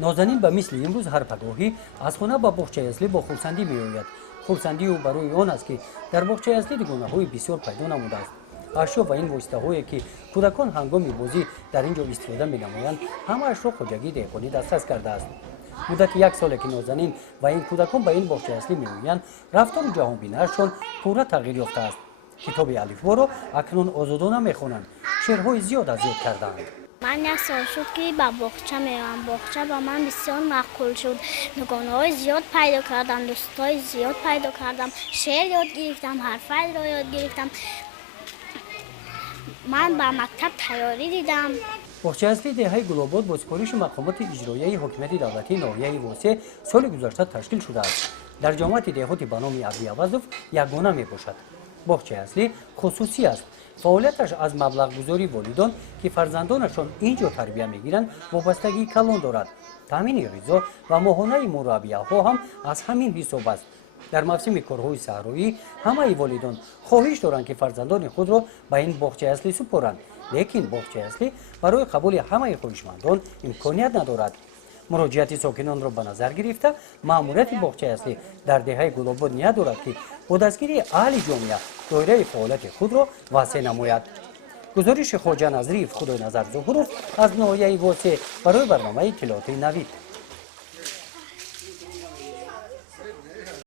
نازنین به مثل امروز هر پگاهی از خانه به باغچه اصلی با خرسندی میآید. خرسندی او برای آن است که در باغچه اصلی گونه‌های بسیار پیدا نموده است. اشیا و این واسطه‌هایی که کودکان هنگام بازی در اینجا استفاده می‌نمایند همه‌اش را خواجگی دهقانی دسترس کرده است. مدت یک سال که نازنین و این کودکان به این باغچه اصلی می‌آیند رفتار جهانبینی‌شان پورا تغییر یافته است. کتاب الفبا را اکنون آزادانه می‌خوانند. شعرهای زیاد از یاد کردند. من یک سال شد که به باغچه میرم. باغچه با من بسیار معقول شد. نگونه‌های زیاد پیدا کردم، دوستای زیاد پیدا کردم، شعر یاد گرفتم، حرفای را یاد گرفتم. من به مکتب تیاری دیدم. باغچه اصلی دهه گل‌آباد با سپارش مقامات اجرایی حکومت دولتی ناحیه واسه سال گذشته تشکیل شده است. در جامعه دهاتی به نام ابی عوضوف یگانه میباشد. باغچه اصلی خصوصی است. فعالیتش از مبلغ گذاری والدان که فرزندانشان اینجا تربیت میگیرند وابستگی کلان دارد. تامین غذا و ماهانه مربیه‌ها هم از همین حساب است. در موسم کارهای صحرایی همه والدان خواهش دارند که فرزندان خود را به این باغچه اصلی سپارند، لیکن باغچه اصلی برای قبول همه خواهشمندان امکانیت ندارد. مراجعت ساکنان را به نظر گرفته ماموریت باغچه اصلی در دهه گل‌آباد نیت دارد که با دستگیری اهل جامعه دایره فعالیت خود را وسیع نماید. گزارش خواجه نظری خدای نظر ظهور از ناحیه واسه برای برنامه اطلاعات نوید.